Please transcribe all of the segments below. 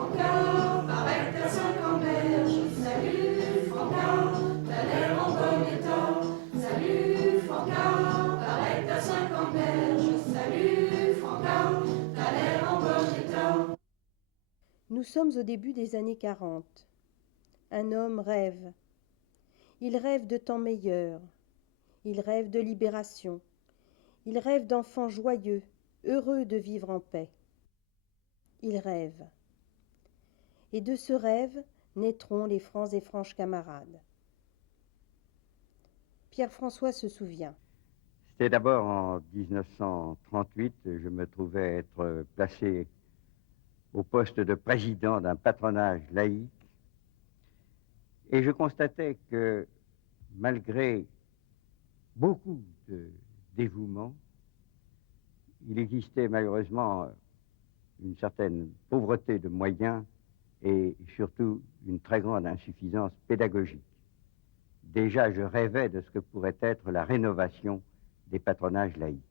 Francard, paraît que t'as 50 berges. Salut, Francard, t'as l'air en bon état. Salut, Francard, paraît que t'as 50 berges. Salut, Francard, t'as l'air en bon état. Nous sommes au début des années 40. Un homme rêve. Il rêve de temps meilleurs. Il rêve de libération. Il rêve d'enfants joyeux, heureux de vivre en paix. Il rêve. Et de ce rêve naîtront les francs et franches camarades. Pierre-François se souvient. C'était d'abord en 1938, je me trouvais être placé au poste de président d'un patronage laïque et je constatais que malgré beaucoup de dévouement, il existait malheureusement une certaine pauvreté de moyens et surtout une très grande insuffisance pédagogique. Déjà, je rêvais de ce que pourrait être la rénovation des patronages laïques.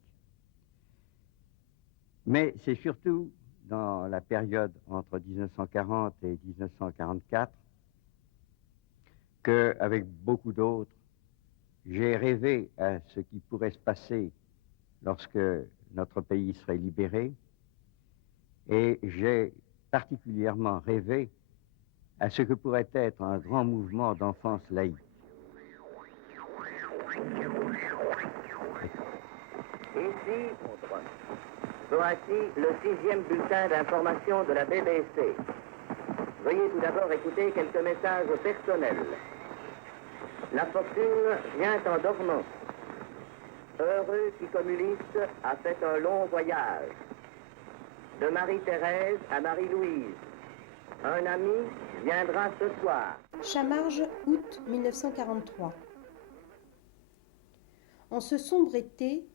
Mais c'est surtout dans la période entre 1940 et 1944 qu'avec beaucoup d'autres, j'ai rêvé à ce qui pourrait se passer lorsque notre pays serait libéré et j'ai particulièrement rêvé à ce que pourrait être un grand mouvement d'enfance laïque. Ici, voici le 6e bulletin d'information de la BBC. Veuillez tout d'abord écouter quelques messages personnels. La fortune vient en dormant. Heureux qui communiste a fait un long voyage. De Marie-Thérèse à Marie-Louise. Un ami viendra ce soir. Chamarges, août 1943. En ce sombre été,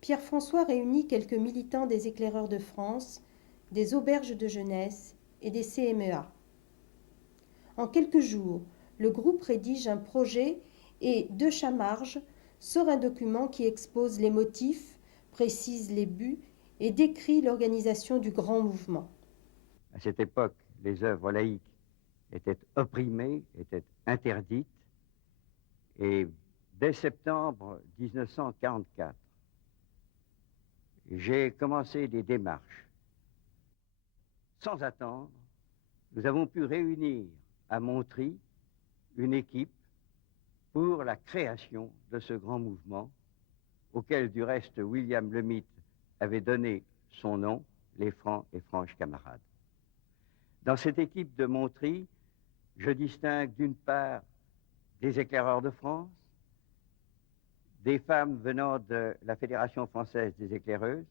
Pierre-François réunit quelques militants des Éclaireurs de France, des auberges de jeunesse et des CMEA. En quelques jours, le groupe rédige un projet et, de Chamarges, sort un document qui expose les motifs, précise les buts et décrit l'organisation du grand mouvement. À cette époque, les œuvres laïques étaient opprimées, étaient interdites, et dès septembre 1944, j'ai commencé des démarches. Sans attendre, nous avons pu réunir à Montry une équipe pour la création de ce grand mouvement, auquel du reste William Lemaitre avait donné son nom, les Francs et Franches Camarades. Dans cette équipe de Montry, je distingue d'une part des Éclaireurs de France, des femmes venant de la Fédération française des éclaireuses,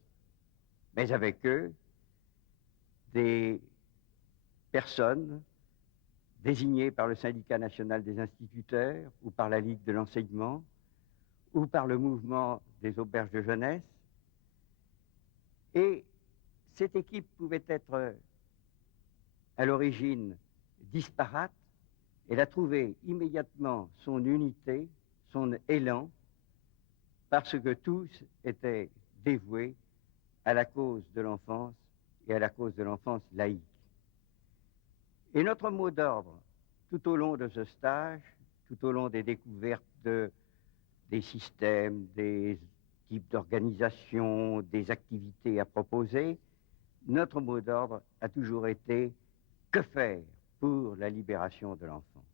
mais avec eux, des personnes désignées par le Syndicat national des instituteurs ou par la Ligue de l'enseignement ou par le mouvement des auberges de jeunesse. Et cette équipe pouvait être à l'origine disparate. Elle a trouvé immédiatement son unité, son élan, parce que tous étaient dévoués à la cause de l'enfance et à la cause de l'enfance laïque. Et notre mot d'ordre, tout au long de ce stage, tout au long des découvertes des systèmes, des types d'organisation, des activités à proposer, notre mot d'ordre a toujours été « Que faire pour la libération de l'enfant ?»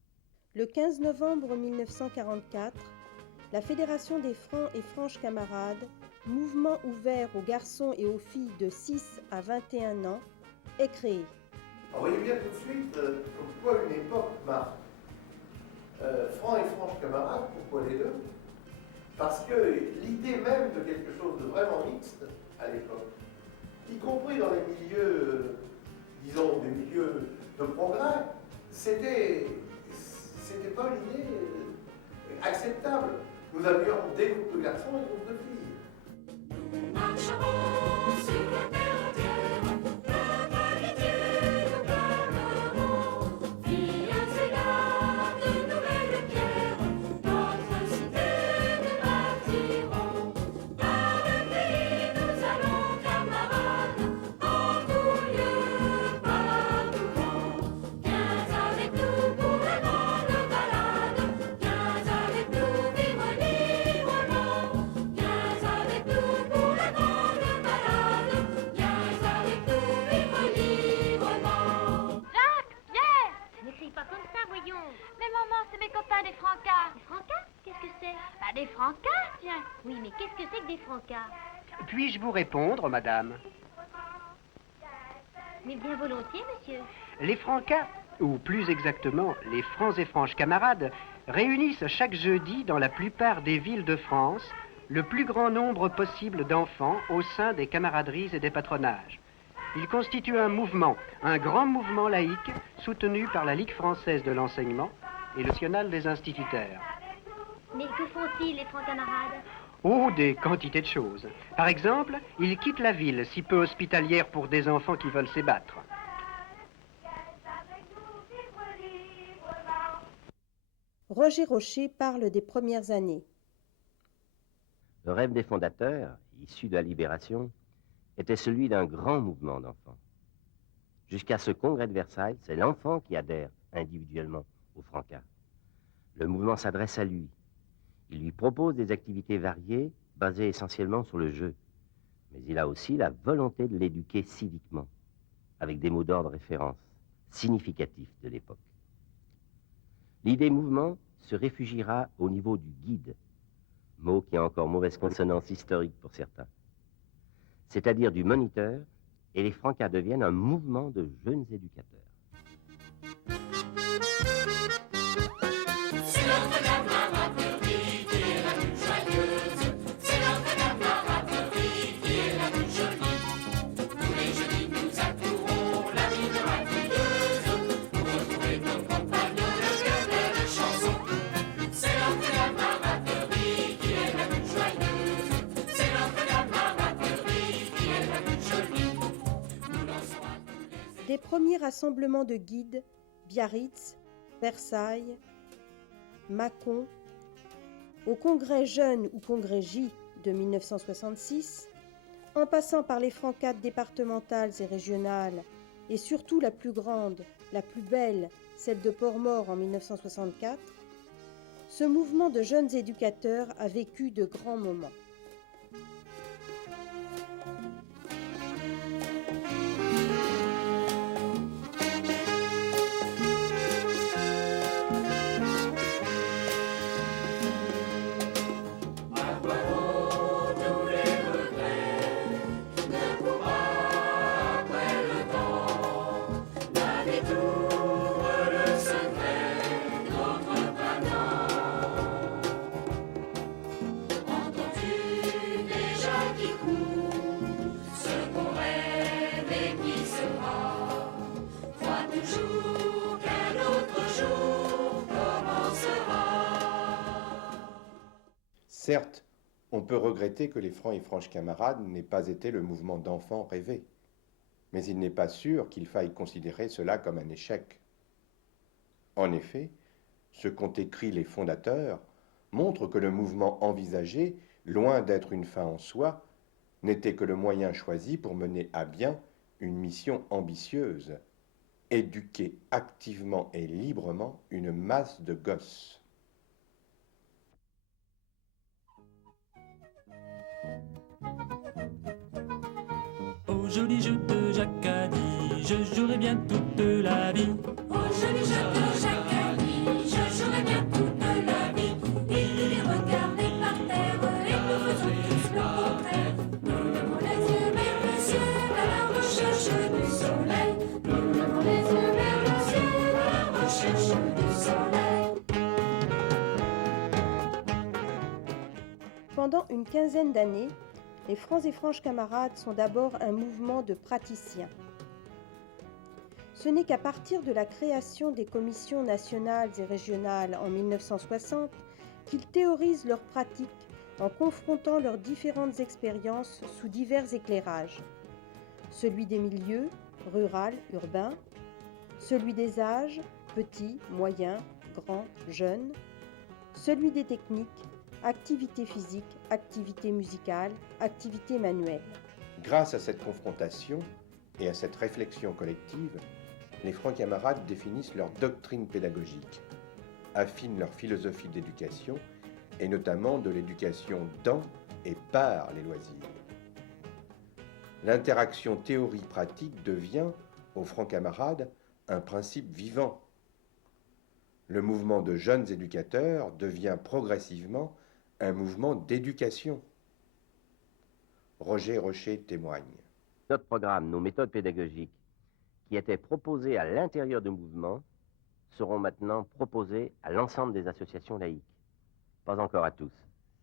Le 15 novembre 1944, la Fédération des Francs et Franches Camarades, mouvement ouvert aux garçons et aux filles de 6 à 21 ans, est créée. Vous voyez bien tout de suite pourquoi une époque marque. Francs et Franches Camarades, pourquoi les deux? Parce que l'idée même de quelque chose de vraiment mixte à l'époque, y compris dans les milieux, disons, des milieux de progrès, c'était pas une idée acceptable. Nous avions des groupes de garçons et des groupes de filles. Nous marcherons sur la terre entière, l'humanité nous donnerons, filles et gars de nouvelles pierres, notre cité nous bâtirons. Par le pays nous allons, camarades, en tout lieu, partout. francas, tiens. Oui, mais qu'est-ce que c'est que des francas? Puis-je vous répondre, madame? Mais bien volontiers, monsieur. Les francas, ou plus exactement les francs et franches camarades, réunissent chaque jeudi dans la plupart des villes de France le plus grand nombre possible d'enfants au sein des camaraderies et des patronages. Ils constituent un mouvement, un grand mouvement laïque, soutenu par la Ligue française de l'enseignement et le National des instituteurs. Mais que font-ils, les francs camarades? Oh, des quantités de choses. Par exemple, ils quittent la ville, si peu hospitalière pour des enfants qui veulent s'ébattre. Roger Rocher parle des premières années. Le rêve des fondateurs, issus de la Libération, était celui d'un grand mouvement d'enfants. Jusqu'à ce congrès de Versailles, c'est l'enfant qui adhère individuellement au francas. Le mouvement s'adresse à lui. Il lui propose des activités variées, basées essentiellement sur le jeu. Mais il a aussi la volonté de l'éduquer civiquement, avec des mots d'ordre référence, significatifs de l'époque. L'idée mouvement se réfugiera au niveau du guide, mot qui a encore mauvaise consonance historique pour certains, c'est-à-dire du moniteur, et les francas deviennent un mouvement de jeunes éducateurs. Des premiers rassemblements de guides, Biarritz, Versailles, Mâcon, au Congrès Jeunes ou Congrès J de 1966, en passant par les francades départementales et régionales, et surtout la plus grande, la plus belle, celle de Port-Mort en 1964, ce mouvement de jeunes éducateurs a vécu de grands moments. Certes, on peut regretter que les Francs et Franches Camarades n'aient pas été le mouvement d'enfants rêvé, mais il n'est pas sûr qu'il faille considérer cela comme un échec. En effet, ce qu'ont écrit les fondateurs montre que le mouvement envisagé, loin d'être une fin en soi, n'était que le moyen choisi pour mener à bien une mission ambitieuse, éduquer activement et librement une masse de gosses. Au joli jeu de Jacadi, je jouerai bien toute la vie. Au joli jeu de Jacadi, je jouerai bien toute la vie. Il est regardé par terre et nous faisons tous le contraire. Nous levons les yeux vers le ciel à la recherche du soleil. Nous levons les yeux vers le ciel à la recherche du soleil. Pendant une quinzaine d'années, les Francs et Franches Camarades sont d'abord un mouvement de praticiens. Ce n'est qu'à partir de la création des commissions nationales et régionales en 1960 qu'ils théorisent leurs pratiques en confrontant leurs différentes expériences sous divers éclairages. Celui des milieux, rural, urbain, celui des âges, petits, moyens, grands, jeunes, celui des techniques, activité physique, activité musicale, activité manuelle. Grâce à cette confrontation et à cette réflexion collective, les Francs Camarades définissent leur doctrine pédagogique, affinent leur philosophie d'éducation, et notamment de l'éducation dans et par les loisirs. L'interaction théorie-pratique devient, aux Francs Camarades, un principe vivant. Le mouvement de jeunes éducateurs devient progressivement un mouvement d'éducation. Roger Rocher témoigne. Notre programme, nos méthodes pédagogiques, qui étaient proposées à l'intérieur du mouvement, seront maintenant proposées à l'ensemble des associations laïques. Pas encore à tous.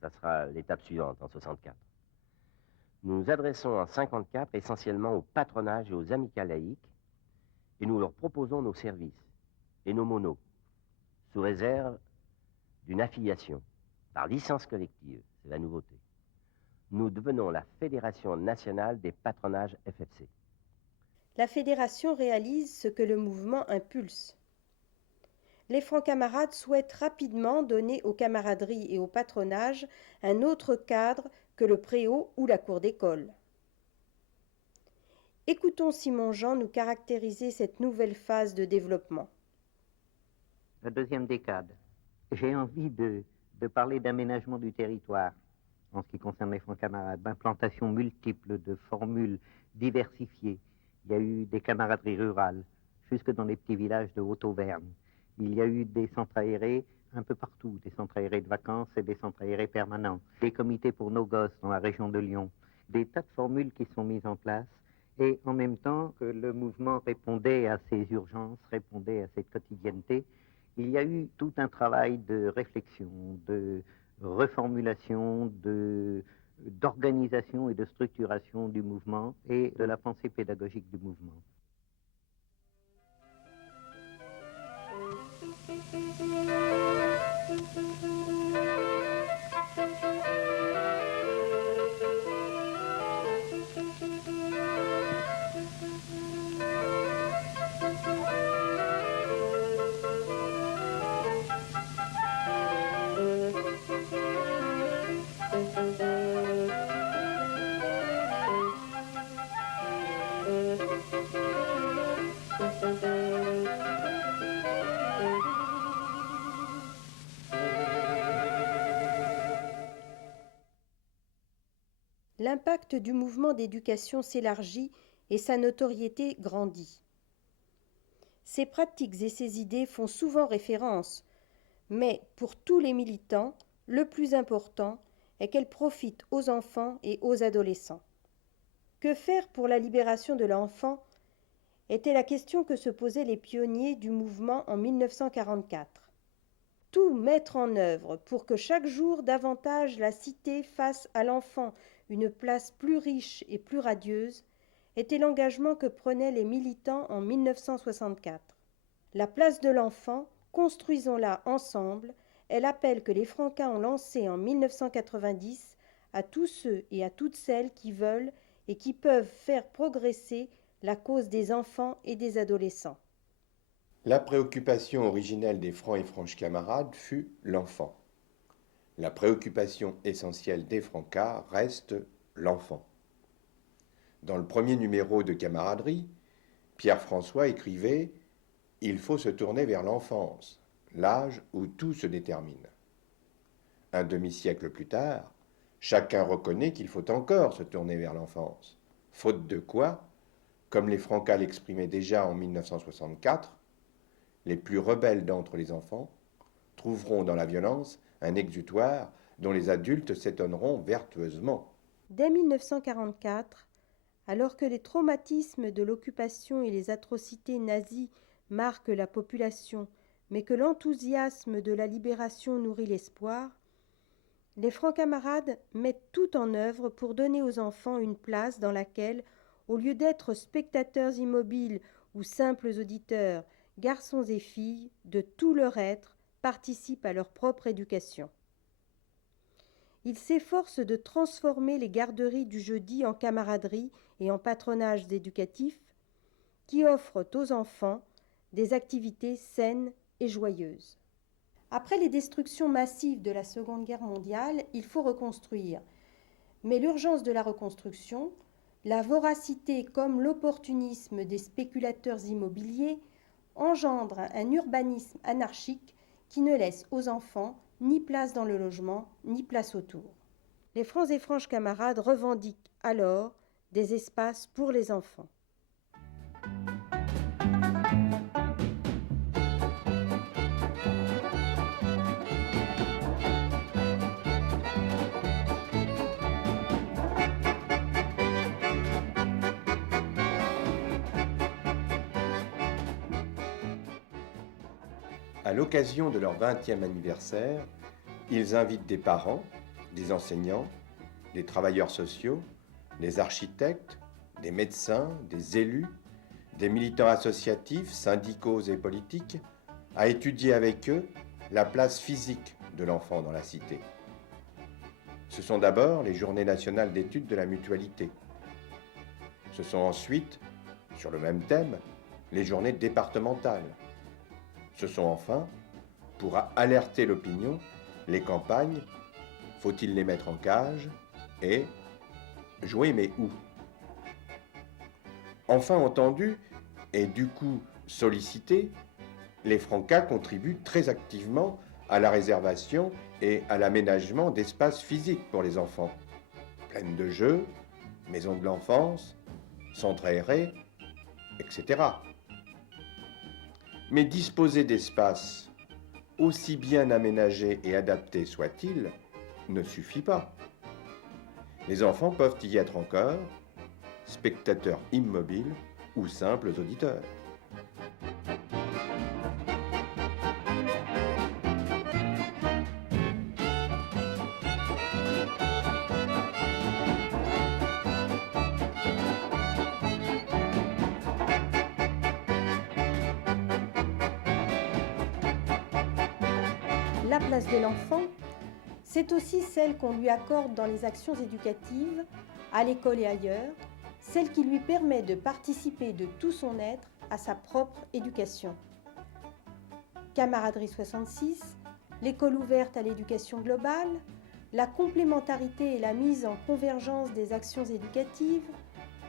Ça sera l'étape suivante, en 64. Nous nous adressons en 54 essentiellement au patronage et aux amicales laïques, et nous leur proposons nos services et nos monos, sous réserve d'une affiliation par licence collective. C'est la nouveauté. Nous devenons la Fédération nationale des patronages FFC. La fédération réalise ce que le mouvement impulse. Les francs-camarades souhaitent rapidement donner aux camaraderies et au patronage un autre cadre que le préau ou la cour d'école. Écoutons Simon Jean nous caractériser cette nouvelle phase de développement. La deuxième décade. J'ai envie de parler d'aménagement du territoire en ce qui concerne les francs-camarades, d'implantation multiple, de formules diversifiées. Il y a eu des camaraderies rurales, jusque dans les petits villages de Haute-Auvergne. Il y a eu des centres aérés un peu partout, des centres aérés de vacances et des centres aérés permanents, des comités pour nos gosses dans la région de Lyon, des tas de formules qui sont mises en place, et en même temps que le mouvement répondait à ces urgences, répondait à cette quotidienneté, il y a eu tout un travail de réflexion, de reformulation, d'organisation et de structuration du mouvement et de la pensée pédagogique du mouvement. L'impact du mouvement d'éducation s'élargit et sa notoriété grandit. Ses pratiques et ses idées font souvent référence, mais pour tous les militants, le plus important est qu'elles profitent aux enfants et aux adolescents. Que faire pour la libération de l'enfant était la question que se posaient les pionniers du mouvement en 1944. Tout mettre en œuvre pour que chaque jour davantage la cité fasse à l'enfant une place plus riche et plus radieuse était l'engagement que prenaient les militants en 1964. La place de l'enfant, construisons-la ensemble, est l'appel que les Franquins ont lancé en 1990 à tous ceux et à toutes celles qui veulent et qui peuvent faire progresser la cause des enfants et des adolescents. La préoccupation originelle des Francs et Franches camarades fut l'enfant. La préoccupation essentielle des Francas reste l'enfant. Dans le premier numéro de Camaraderie, Pierre-François écrivait « Il faut se tourner vers l'enfance, l'âge où tout se détermine ». Un demi-siècle plus tard, chacun reconnaît qu'il faut encore se tourner vers l'enfance, faute de quoi, comme les Francas l'exprimaient déjà en 1964, les plus rebelles d'entre les enfants trouveront dans la violence un exutoire dont les adultes s'étonneront vertueusement. Dès 1944, alors que les traumatismes de l'occupation et les atrocités nazies marquent la population, mais que l'enthousiasme de la libération nourrit l'espoir, les francs-camarades mettent tout en œuvre pour donner aux enfants une place dans laquelle, au lieu d'être spectateurs immobiles ou simples auditeurs, garçons et filles, de tout leur être, participent à leur propre éducation. Ils s'efforcent de transformer les garderies du jeudi en camaraderie et en patronages éducatifs qui offrent aux enfants des activités saines et joyeuses. Après les destructions massives de la Seconde Guerre mondiale, il faut reconstruire. Mais l'urgence de la reconstruction, la voracité comme l'opportunisme des spéculateurs immobiliers engendre un urbanisme anarchique qui ne laisse aux enfants ni place dans le logement, ni place autour. Les Francs et Franches camarades revendiquent alors des espaces pour les enfants. À l'occasion de leur 20e anniversaire, ils invitent des parents, des enseignants, des travailleurs sociaux, des architectes, des médecins, des élus, des militants associatifs, syndicaux et politiques, à étudier avec eux la place physique de l'enfant dans la cité. Ce sont d'abord les Journées nationales d'études de la mutualité. Ce sont ensuite, sur le même thème, les journées départementales. Ce sont enfin, pour alerter l'opinion, les campagnes « Faut-il les mettre en cage ?» et « Jouer mais où ?» Enfin entendus, et du coup sollicités, les Francas contribuent très activement à la réservation et à l'aménagement d'espaces physiques pour les enfants. Plaines de jeux, maisons de l'enfance, centres aérés, etc. Mais disposer d'espaces, aussi bien aménagés et adaptés soient-ils, ne suffit pas. Les enfants peuvent y être encore, spectateurs immobiles ou simples auditeurs. La place de l'enfant, c'est aussi celle qu'on lui accorde dans les actions éducatives, à l'école et ailleurs, celle qui lui permet de participer de tout son être à sa propre éducation. Camaraderie 66, l'école ouverte à l'éducation globale, la complémentarité et la mise en convergence des actions éducatives,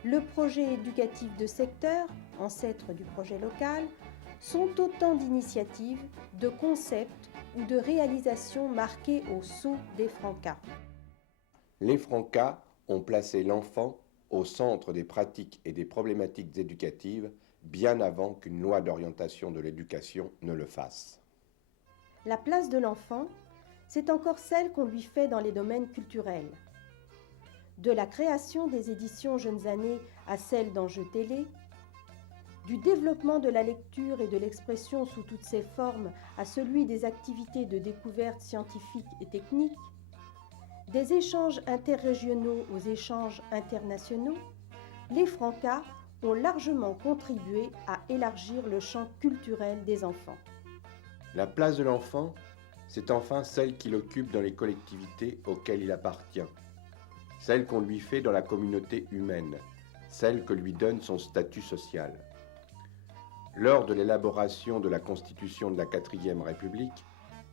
le projet éducatif de secteur, ancêtre du projet local, sont autant d'initiatives, de concepts ou de réalisations marquées au sceau des Francas. Les Francas ont placé l'enfant au centre des pratiques et des problématiques éducatives bien avant qu'une loi d'orientation de l'éducation ne le fasse. La place de l'enfant, c'est encore celle qu'on lui fait dans les domaines culturels. De la création des éditions Jeunes Années à celle d'enjeux télé, du développement de la lecture et de l'expression sous toutes ses formes à celui des activités de découverte scientifique et technique, des échanges interrégionaux aux échanges internationaux, les Francas ont largement contribué à élargir le champ culturel des enfants. La place de l'enfant, c'est enfin celle qu'il occupe dans les collectivités auxquelles il appartient, celle qu'on lui fait dans la communauté humaine, celle que lui donne son statut social. Lors de l'élaboration de la Constitution de la 4e République,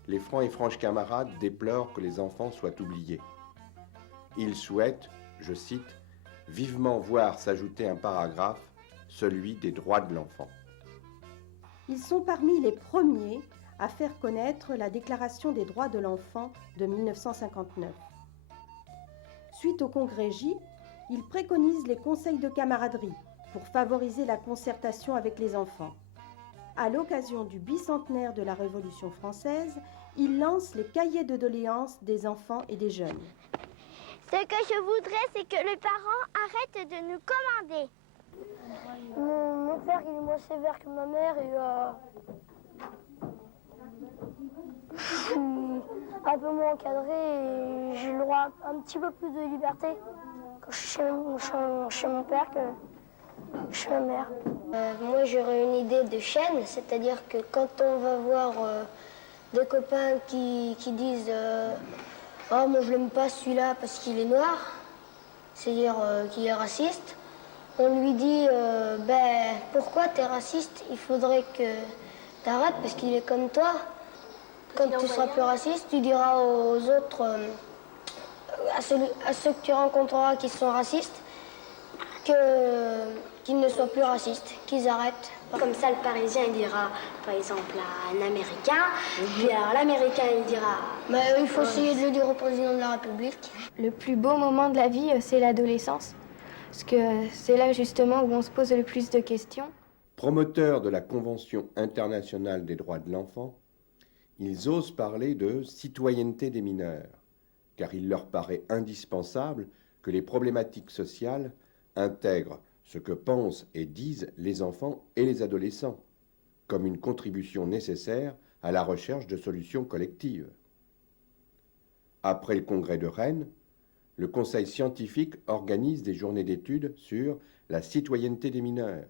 les Francs et Franches Camarades déplorent que les enfants soient oubliés. Ils souhaitent, je cite, « vivement voir s'ajouter un paragraphe, celui des droits de l'enfant ». Ils sont parmi les premiers à faire connaître la Déclaration des droits de l'enfant de 1959. Suite au Congrès J, ils préconisent les conseils de camaraderie pour favoriser la concertation avec les enfants. À l'occasion du bicentenaire de la Révolution française, ils lancent les cahiers de doléances des enfants et des jeunes. Ce que je voudrais, c'est que les parents arrêtent de nous commander. Mon père, il est moins sévère que ma mère et je suis un peu moins encadré et j'ai le droit à un petit peu plus de liberté quand je suis chez mon père que chez ma mère. Moi, j'aurais une idée de chaîne, c'est-à-dire que quand on va voir des copains qui disent oh, moi je l'aime pas celui-là parce qu'il est noir, c'est-à-dire qu'il est raciste, on lui dit ben pourquoi t'es raciste, il faudrait que t'arrêtes parce qu'il est comme toi. Quand tu seras plus raciste, tu diras aux autres, à ceux que tu rencontreras qui sont racistes, qu'ils ne soient plus racistes, qu'ils arrêtent. Comme ça, le Parisien, il dira, par exemple, à un Américain, puis alors l'Américain, il dira... Mais il faut essayer de le dire au président de la République. Le plus beau moment de la vie, c'est l'adolescence, parce que c'est là justement où on se pose le plus de questions. Promoteurs de la Convention internationale des droits de l'enfant, ils osent parler de citoyenneté des mineurs, car il leur paraît indispensable que les problématiques sociales intègrent ce que pensent et disent les enfants et les adolescents, comme une contribution nécessaire à la recherche de solutions collectives. Après le congrès de Rennes, le Conseil scientifique organise des journées d'études sur la citoyenneté des mineurs,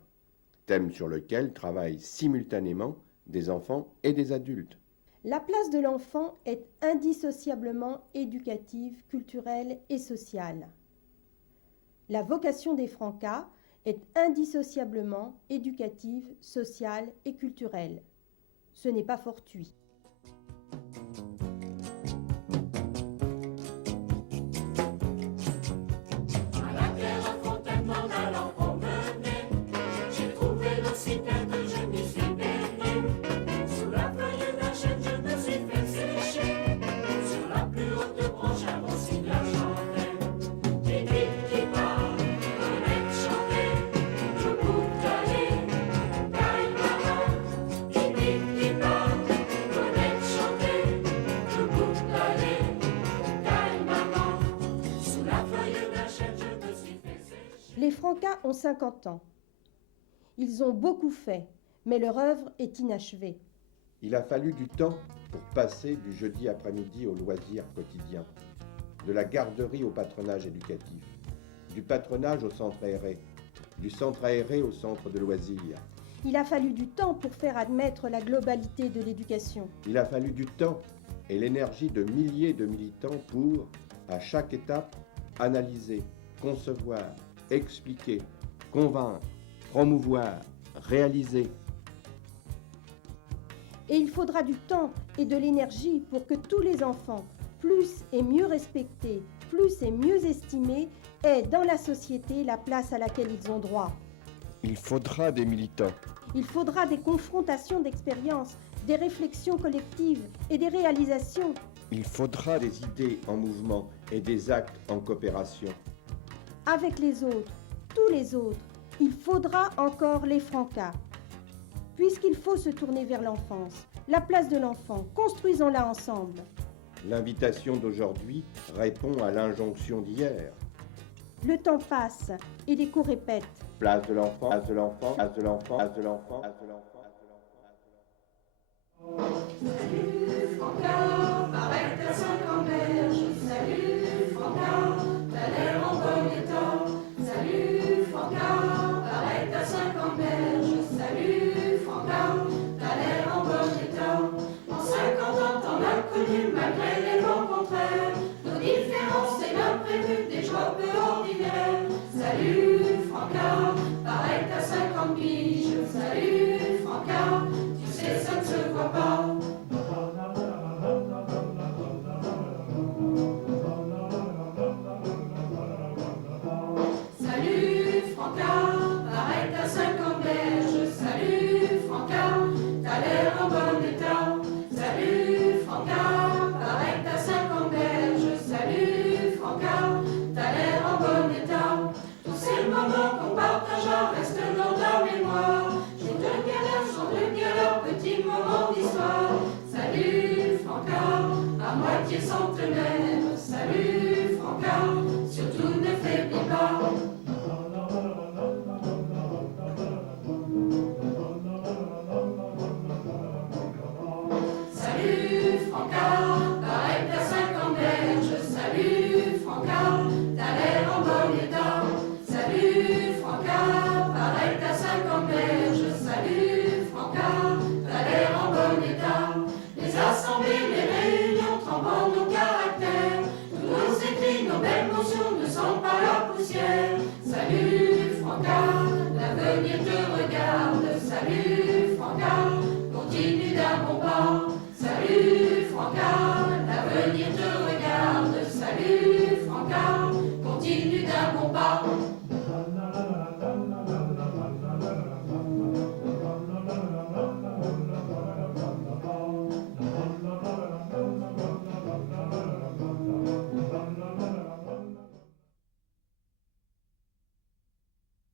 thème sur lequel travaillent simultanément des enfants et des adultes. La place de l'enfant est indissociablement éducative, culturelle et sociale. La vocation des Francas est indissociablement éducative, sociale et culturelle. Ce n'est pas fortuit. Les Francas ont 50 ans. Ils ont beaucoup fait, mais leur œuvre est inachevée. Il a fallu du temps pour passer du jeudi après-midi au loisir quotidien, de la garderie au patronage éducatif, du patronage au centre aéré, du centre aéré au centre de loisirs. Il a fallu du temps pour faire admettre la globalité de l'éducation. Il a fallu du temps et l'énergie de milliers de militants pour, à chaque étape, analyser, concevoir, expliquer, convaincre, promouvoir, réaliser. Et il faudra du temps et de l'énergie pour que tous les enfants, plus et mieux respectés, plus et mieux estimés, aient dans la société la place à laquelle ils ont droit. Il faudra des militants. Il faudra des confrontations d'expériences, des réflexions collectives et des réalisations. Il faudra des idées en mouvement et des actes en coopération. Avec les autres, tous les autres, il faudra encore les Francas. Puisqu'il faut se tourner vers l'enfance, la place de l'enfant, construisons-la ensemble. L'invitation d'aujourd'hui répond à l'injonction d'hier. Le temps passe et l'écho répète. Place de l'enfant, place de l'enfant, place de l'enfant, place de l'enfant, place de l'enfant. Salut Francas, paraît que t'as 50 berges. Salut Francas, t'as l'air en bon état. Salut Francas, paraît que t'as 50 berges. Salut Francas, t'as l'air en bon état. En 50 ans t'en as connu malgré les vents contraires, nos différences et l'imprévu des joies peu ordinaires. Salut Francas, paraît que t'as 50 piges. Salut Francas, tu sais ça ne se voit pas. Salut Francas, paraît que t'as 50 berges. Salut Francas, t'as l'air en bon état. Salut Francas, paraît que t'as 50 berges. Salut Francas, t'as l'air en bon état. Tous ces moments qu'on partagea restent dans ta mémoire. Jour de galère, sans de galère, petit moment d'histoire. Salut Francas, à moitié centenaire. Salut